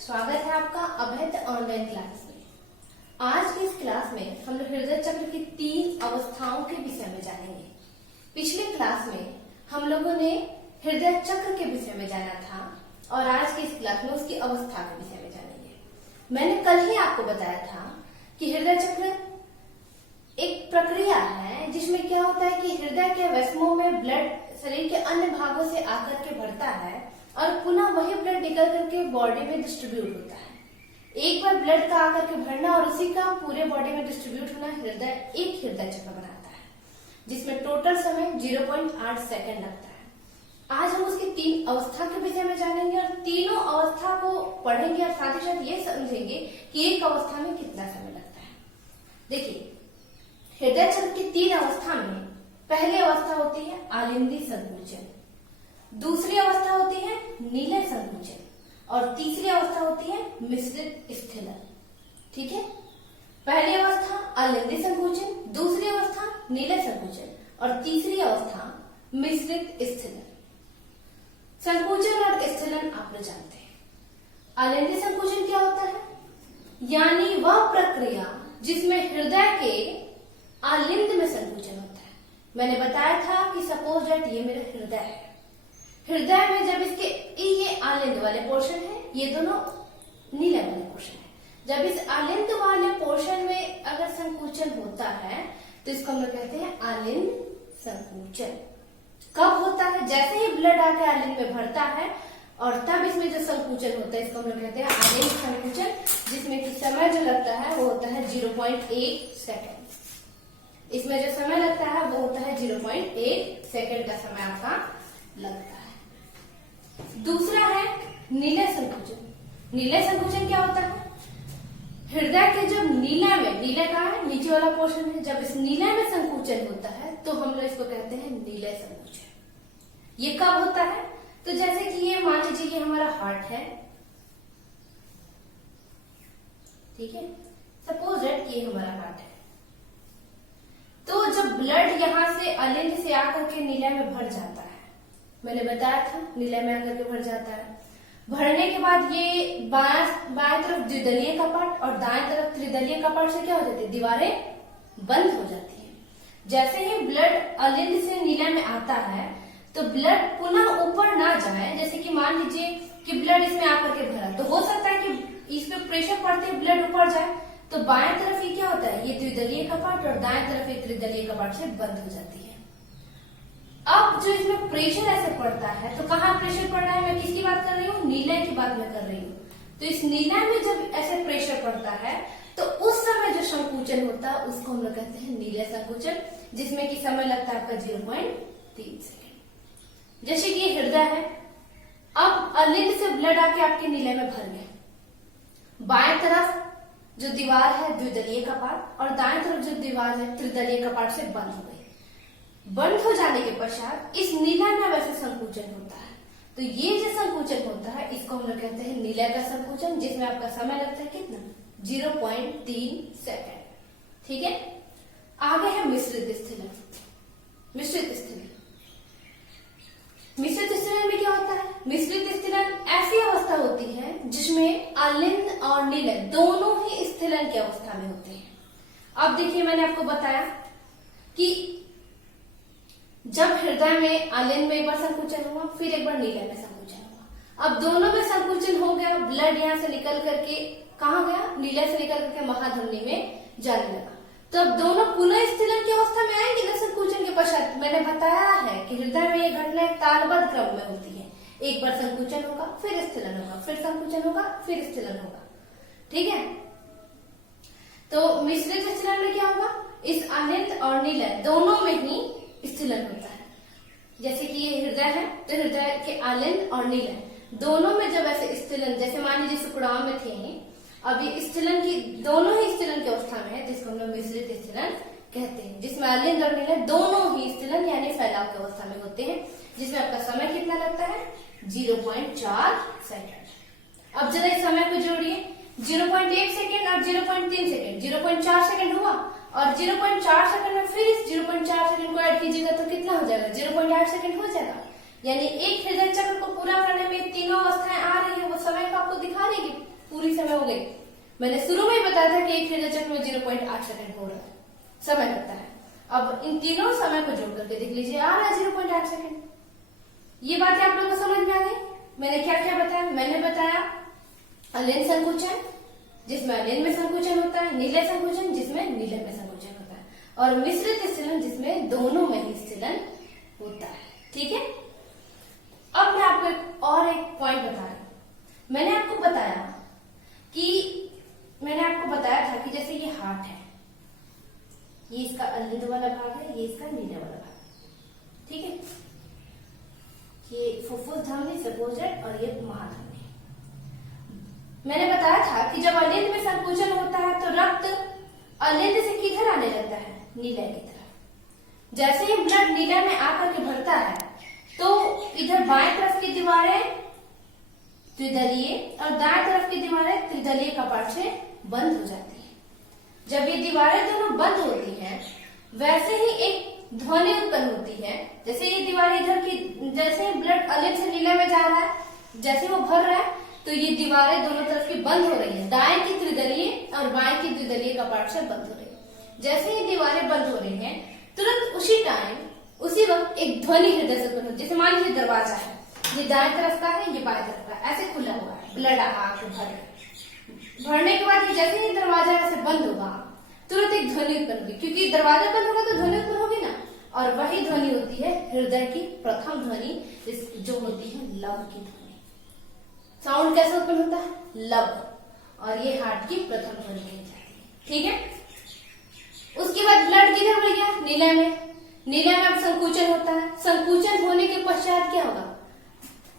स्वागत है आपका अभेद ऑनलाइन क्लास में। आज की इस क्लास में हम लोग हृदय चक्र की 3 अवस्थाओं के विषय में जानेंगे। पिछले क्लास में हम लोगों ने हृदय चक्र के विषय में जाना था और आज की इस क्लास में उसकी अवस्था के विषय में जानेंगे। मैंने कल ही आपको बताया था कि हृदय चक्र एक प्रक्रिया है जिसमें क्या होता है कि हृदय के वैष्णों में ब्लड शरीर के अन्य भागों से आकर के भरता है और पुनः वही ब्लड निकल करके बॉडी में डिस्ट्रीब्यूट होता है। एक बार ब्लड का आकर के भरना और उसी का पूरे बॉडी में डिस्ट्रीब्यूट होना हृदय एक हृदय चक्र बनाता है, जिसमें टोटल समय 0.8 सेकंड लगता है। आज हम उसकी 3 अवस्था के विषय में जानेंगे और तीनों अवस्था को पढ़ेंगे और साथ ही साथ ये समझेंगे कि एक अवस्था में कितना समय लगता है। देखिए, हृदय चक्र की 3 अवस्था में पहली अवस्था होती है आलिंदी संकुचन, दूसरी अवस्था होती है नीलय संकुचन और तीसरी अवस्था होती है मिश्रित स्थिलन। ठीक है, पहली अवस्था आलिंदी संकुचन, दूसरी अवस्था नीलय संकुचन और तीसरी अवस्था मिश्रित स्थिलन। संकुचन और स्थिलन आप लोग जानते हैं। आलिंदी संकुचन क्या होता है? यानी वह प्रक्रिया जिसमें हृदय के आलिंद में संकुचन होता है। मैंने बताया था कि सपोज दैट ये मेरा हृदय है। हृदय में जब इसके ये आलिंद वाले पोर्शन है, ये दोनों नीले वाले पोर्शन है। जब इस आलिंद वाले पोर्शन में अगर संकुचन होता है तो इसको हम लोग कहते हैं आलिंद संकुचन। कब होता है? जैसे ही ब्लड आके आलिंद में भरता है और तब इसमें जो संकुचन होता है इसको हम लोग कहते हैं आलिंद संकुचन, जिसमें कि समय जो लगता है वो होता है 0.1 सेकेंड। इसमें जो समय लगता है वो होता है 0.1 सेकेंड का समय आपका लगता है। दूसरा है नीलय संकुचन। नीलय संकुचन क्या होता है? हृदय के जब नीला में, नीला का है नीचे वाला पोर्शन है, जब इस नीला में संकुचन होता है तो हम लोग इसको कहते हैं नीलय संकुचन। ये कब होता है? तो जैसे कि ये मान लीजिए कि हमारा हार्ट है, ठीक है, सपोज दैट ये हमारा हार्ट है। तो जब ब्लड यहाँ से अलिंद से आकर के नीला में भर जाता है, मैंने बताया था नीला में आकर के भर जाता है। भरने के बाद ये बाएं तरफ द्विदलीय कपाट और दाएं तरफ त्रिदलीय कपाट से क्या हो जाती है? दीवारें बंद हो जाती है। जैसे ही ब्लड अलिंद से नीला में आता है तो ब्लड पुनः ऊपर ना जाए। जैसे कि मान लीजिए कि ब्लड इसमें आकर के भरा, तो हो सकता है कि इसमें प्रेशर पड़ते ब्लड ऊपर जाए, तो बाएं तरफ ये क्या होता है? ये द्विदलीय कपाट और दाएं तरफ ये त्रिदलीय कपाट से बंद हो जाती है। अब जो इसमें प्रेशर ऐसे पड़ता है, तो कहाँ प्रेशर पड़ रहा है? मैं किसकी बात कर रही हूँ? नीलय की बात मैं कर रही हूँ। तो इस नीलय में जब ऐसे प्रेशर पड़ता है तो उस समय जो संकुचन होता है उसको हम लोग कहते हैं नीलय संकुचन, जिसमें कि समय लगता है आपका 0.3 सेकेंड। जैसे कि हृदय है, अब अलिंद से ब्लड आके आपके नीलय में भर गया। बाएं तरफ जो दीवार है द्विदलीय कपाट और दाएं तरफ जो दीवार है त्रिदलीय कपाट से बंद हो गई। बंद हो जाने के पश्चात इस नीला में वैसे संकुचन होता है। तो ये जो संकुचन होता है इसको हम लोग कहते हैं नीलय का संकुचन, जिसमें आपका समय लगता है कितना? 0.3 सेकेंड। ठीक है, आगे है मिश्रित स्थिलन। मिश्रित स्थिलन, मिश्रित स्थिलन में क्या होता है? मिश्रित स्थिलन ऐसी अवस्था होती है जिसमें आलिंद और नीलय दोनों ही स्थिलन की अवस्था में होते हैं। अब देखिए, मैंने आपको बताया कि जब हृदय में आलिंद में एक बार संकुचन हुआ, फिर एक बार नीलय में संकुचन हुआ। अब दोनों में संकुचन हो गया, ब्लड यहाँ से निकल करके कहाँ गया? नीलय से निकल करके महाधमनी में जाने लगा। तो अब दोनों पुनः स्थिलन की अवस्था में आएंगे ना संकुचन के पश्चात। मैंने बताया है कि हृदय में ये घटना तालबद्ध क्रम में होती है। एक बार संकुचन होगा, फिर स्थिलन होगा, फिर संकुचन होगा, फिर स्थिलन होगा। ठीक है, तो मिश्रित स्थिलन में क्या होगा? इस आलिंद और नीलय दोनों में ही स्थिलन होता है। जैसे कि ये हृदय है तो हृदय के आलिंद और नीलय दोनों में जब ऐसे स्थिलन, जैसे मान लीजिए सुखड़ाव में थे, अब ये स्थिलन की दोनों ही स्थिलन की अवस्था में है, जिसको हम लोग मिश्रित स्थिलन कहते हैं, जिसमें आलिंद और नीलय दोनों ही स्थिलन यानी फैलाव की अवस्था में होते हैं, जिसमें आपका समय कितना लगता है? 0.4 सेकेंड। अब जरा इस समय को जोड़िए, 0.1 सेकेंड और 0.3 सेकेंड, 0.4 सेकेंड हुआ और 0.4 सेकेंड में फिर इस 0.4 सेकेंड को ऐड कीजिएगा तो कितना हो जाएगा? 0.8 सेकेंड हो जाएगा। यानी एक हृदय चक्र को पूरा करने में तीनों अवस्थाएं आ रही है, वो समय को आपको दिखा रही है होंगे। मैंने शुरू में ही बताया था कि एक हृदय चक्र में 0.8 सेकंड हो रहा है, समय लगता है। अब इन तीनों समय को जोड़ करके देख लीजिए, आ रहा है 0.8 सेकंड। ये बातें आप लोगों को समझ में आ गई। मैंने क्या क्या बताया? मैंने बताया अलिंद संकुचन, जिसमें अलिंद में संकुचन होता है, नीलय संकुचन जिसमें नीलय में संकुचन होता है, और मिश्रित स्थिलन जिसमें दोनों में ही स्थिलन होता है। ठीक है, अब मैं आपको एक पॉइंट बता रही हूं। मैंने आपको बताया था कि जैसे ये हार्ट है, ये इसका अलिंद वाला भाग है, ये इसका नीलय वाला भाग है। ठीक है, ये फुफ्फुस धमनी, सपोजेट और ये महाधमनी। मैंने बताया था कि जब अलिंद में संकुचन होता है तो रक्त अलिंद से किधर आने लगता है? नीलय की तरफ। जैसे ही ब्लड नीलय में आकर के भरता है तो इधर बाएं तरफ की दीवारें द्विदलीय और दाएं तरफ की दीवारें त्रिदलीय कपाट से बंद हो जाती है। जब ये दीवारें दोनों बंद होती हैं, वैसे ही एक ध्वनि उत्पन्न होती है। जैसे ये दीवार इधर की, जैसे ब्लड अलिंद से नीलय में जा रहा है, जैसे वो भर रहा है तो ये दीवारें दोनों तरफ की बंद हो रही है, दाएं की त्रिदलीय और बाएं की द्विदलीय कपाट से बंद हो रही है। जैसे ही दीवारें बंद हो रही हैं, तुरंत उसी वक्त एक ध्वनि हृदय से उत्पन्न होती है। जैसे मान लीजिए दरवाजा है, ये दाएं तरफ का है, ये बाएं तरफ का है, ऐसे खुला हुआ है, ब्लड आके भरने के बाद जैसे ही दरवाजा ऐसे बंद होगा, तुरंत एक ध्वनि उत्पन्न होगी, क्योंकि दरवाजा बंद होगा तो ध्वनि उत्पन्न होगी ना। और वही ध्वनि होती है हृदय की प्रथम ध्वनि, जो होती है लब की ध्वनि। साउंड कैसे उत्पन्न होता है? लब। और ये हार्ट की प्रथम ध्वनि कही जाती है। ठीक है, उसके बाद ब्लड किधर बढ़ गया? नीलय में। नीलय में अब संकुचन होता है। संकुचन होने के पश्चात क्या होगा?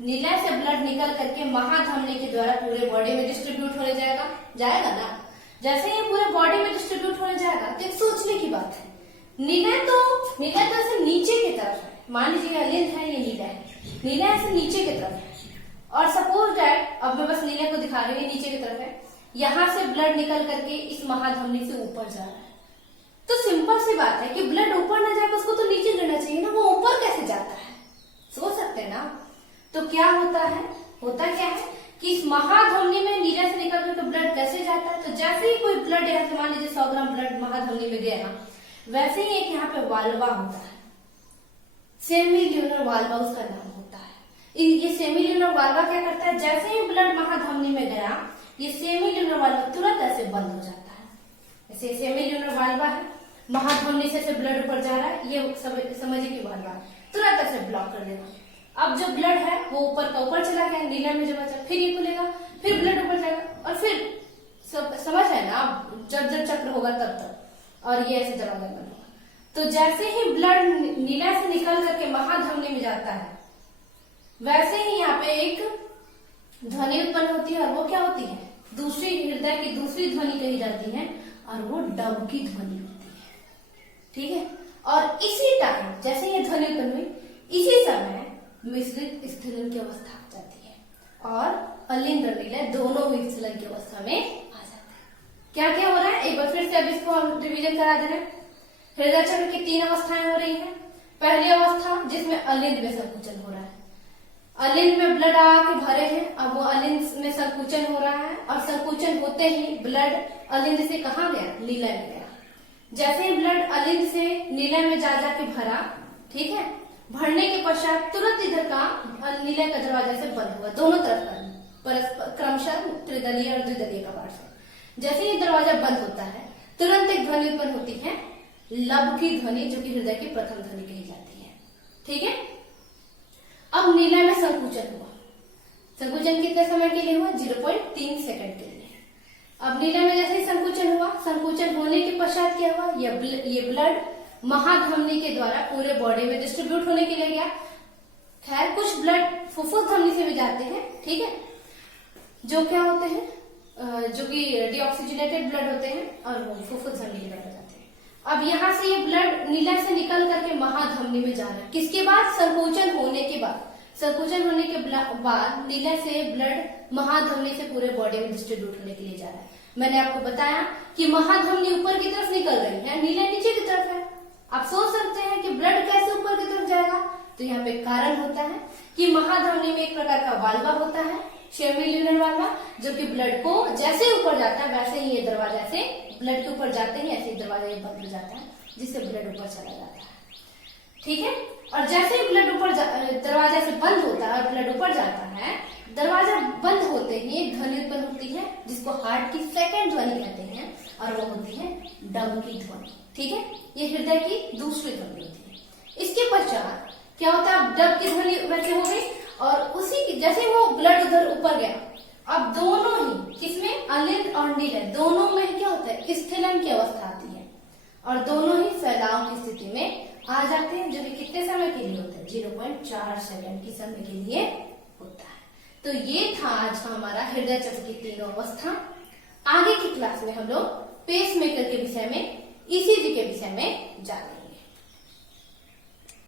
नीलय से ब्लड निकल करके महाधमनी के द्वारा पूरे बॉडी में डिस्ट्रीब्यूट होने जाएगा ना। जैसे ये पूरे बॉडी में डिस्ट्रीब्यूट होने जाएगा तो एक सोचने की बात है, नीलय तो ऐसे नीचे की तरफ है। मान लीजिए अलिंद है, ये नीलय है, नीलय ऐसे नीचे की तरफ है। और सपोज दैट, अब मैं बस नीलय को दिखा रही हूँ, नीचे की तरफ है। यहां से ब्लड निकल करके इस महाधमनी से ऊपर जा रहा है, तो सिंपल सी बात है कि ब्लड ऊपर ना जाकर उसको तो नीचे गिरना चाहिए ना, वो ऊपर कैसे जाता है? सोच सकते हैं ना। तो क्या होता है? होता क्या है कि इस महाधमनी में नीलय से निकल करके ब्लड कैसे जाता है? तो जैसे ही कोई ब्लड यहाँ से मान लीजिए 100 ग्राम ब्लड महाधमनी में गया ना, वैसे ही एक यहाँ पे वाल्वा होता है, सेमील्यूनर वाल्वा उसका नाम होता है। ये सेमील्यूनर वाल्वा क्या करता है? जैसे ही ब्लड महाधमनी में गया, ये सेमील्यूनर वाल्वा तुरंत ऐसे बंद हो जाता है। ऐसे सेमील्यूनर वाल्वा है, महाधमनी से ब्लड ऊपर जा रहा है, ये समझिए कि वाल्वा तुरंत ऐसे ब्लॉक कर देगा। अब जो ब्लड है वो ऊपर का ऊपर चला गया, नीलय में जब बचा, फिर ये खुलेगा, फिर ब्लड ऊपर जाएगा, और फिर समझ है ना, जब चक्र होगा तब और ये ऐसे दरवाजा बंद होगा। तो जैसे ही ब्लड नीलय से निकल करके महाधमनी में जाता है, वैसे ही यहाँ पे एक ध्वनि उत्पन्न होती है, और वो क्या होती है? दूसरी हृदय की दूसरी ध्वनि कही जाती है, और वो डब की ध्वनि होती है। ठीक है, और इसी टाइम जैसे ये ध्वनि उत्पन्न हुई, इसी समय मिश्रित स्थिलन की अवस्था आ जाती है, और अलिंद और नीलय दोनों ही स्थिलन की अवस्था में आ जाते हैं। क्या क्या हो रहा है? एक बार फिर से अब इसको हम रिवीजन करा दे रहे हैं। हृदय चक्र की 3 अवस्थाएं हो रही हैं। पहली अवस्था जिसमें अलिंद में संकुचन हो रहा है, अलिंद में ब्लड आके भरे हैं, अब वो अलिंद में संकुचन हो रहा है, और संकुचन होते ही ब्लड अलिंद से कहाँ गया? नीलय में गया। जैसे ही ब्लड अलिंद से नीलय में जा के भरा, ठीक है, भरने के पश्चात तुरंत इधर का नीलय का दरवाजा से बंद हुआ, दोनों तरफ का क्रमशः त्रिदलीय और द्विदलीय कपाट से। जैसे ही दरवाजा बंद होता है, तुरंत एक ध्वनि उत्पन्न होती है, लब की ध्वनि, जो कि हृदय की प्रथम ध्वनि कही जाती है। ठीक है, अब नीलय में संकुचन हुआ। संकुचन कितने समय के लिए हुआ? 0.3 सेकंड के लिए। अब नीलय में जैसे ही संकुचन हुआ, संकुचन होने के पश्चात क्या हुआ? ये ब्लड महाधमनी के द्वारा पूरे बॉडी में डिस्ट्रीब्यूट होने के लिए गया। खैर, कुछ ब्लड फुफ्फुस धमनी से भी जाते हैं, ठीक है, जो क्या होते हैं, जो कि डीऑक्सीजनेटेड ब्लड होते हैं, और वो फुफ्फुस धमनी के द्वारा जाते हैं। अब यहाँ से ये ब्लड नीलय से निकल करके महाधमनी में जा रहा है। किसके बाद? संकुचन होने के बाद। संकुचन होने के बाद नीलय से ब्लड महाधमनी से पूरे बॉडी में डिस्ट्रीब्यूट होने के लिए जा रहा है। मैंने आपको बताया कि महाधमनी ऊपर की तरफ निकल रही है, नीलय नीचे की तरफ है। आप सोच सकते हैं कि ब्लड कैसे ऊपर की तरफ जाएगा? तो यहाँ पे कारण होता है कि महाधमनी में एक प्रकार का वाल्वा होता है, सेमील्यूनर वाला, जो कि ब्लड को जैसे ऊपर जाता है वैसे ही ये दरवाजा से ब्लड के ऊपर जाते ही ऐसे ही दरवाजा ये बंद हो जाता है, जिससे ब्लड ऊपर चला जाता है। ठीक है, और जैसे ही ब्लड ऊपर दरवाजा से बंद होता है और ब्लड ऊपर जाता है, दरवाजा बंद होते ही एक ध्वनि उत्पन्न होती है जिसको हार्ट की सेकंड ध्वनि कहते हैं, और वो होती है डम की ध्वनि। ठीक है, ये हृदय की दूसरी ध्वनि होती है। इसके पश्चात क्या होता है, डम की ध्वनि वैसे हो गई, और उसी की जैसे वो ब्लड उधर ऊपर गया, अब दोनों ही किसमें, अलिंद और नील, दोनों में क्या होता है, स्थिलन की अवस्था आती है, और दोनों ही फैलाव की स्थिति में आ जाते हैं, जो कि कितने समय के लिए होता है, 0.4 सेकंड की समय के लिए होता है। तो ये था आज हमारा हृदय चक्र की तीनों अवस्था। आगे की क्लास में हम लोग पेसमेकर के विषय में, ईसीजी के विषय में जानेंगे।